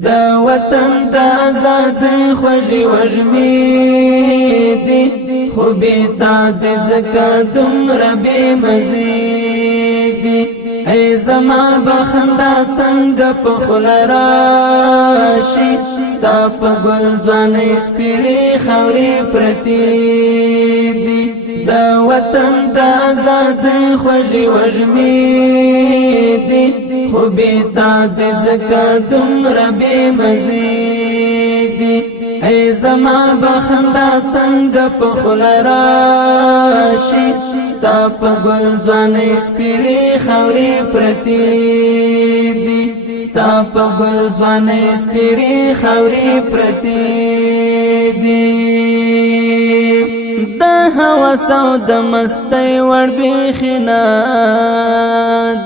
دا وطن دا آزاد خوږی وژمې دي خو بې تا د ځکه دومره بې مزې دي ای زما بخندا څنګه په خوله راشي ستا په ګل ځوانۍ سپېرې خاورې پرتې دي دا وطن دا آزاد خوږی وژمې دي خو بې تا د ځکه دومره بې مزې دي ای زما بخندا څنګه په خوله راشي ستا په ګل ځوانۍ سپېرې خاورې پرتې دي ستا په ګل ځوانۍ سپېرې خاورې پرتې دي د هوس او د مستۍ وړ بیخي نه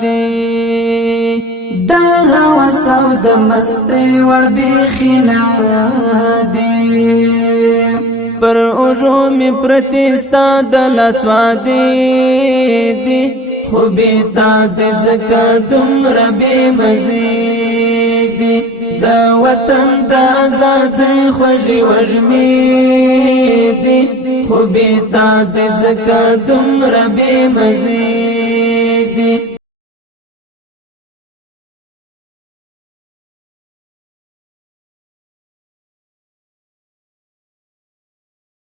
دي د هوس او د مستۍ وړ بیخي نه دي پر اوږو مې پرتې ستا د لاس وعدې دي خو بې تا د ځکه دومره بې مزې دي دا وطن دا آزاد خوږی وژمې دي خو بې تا د ځکه دومره بې مزې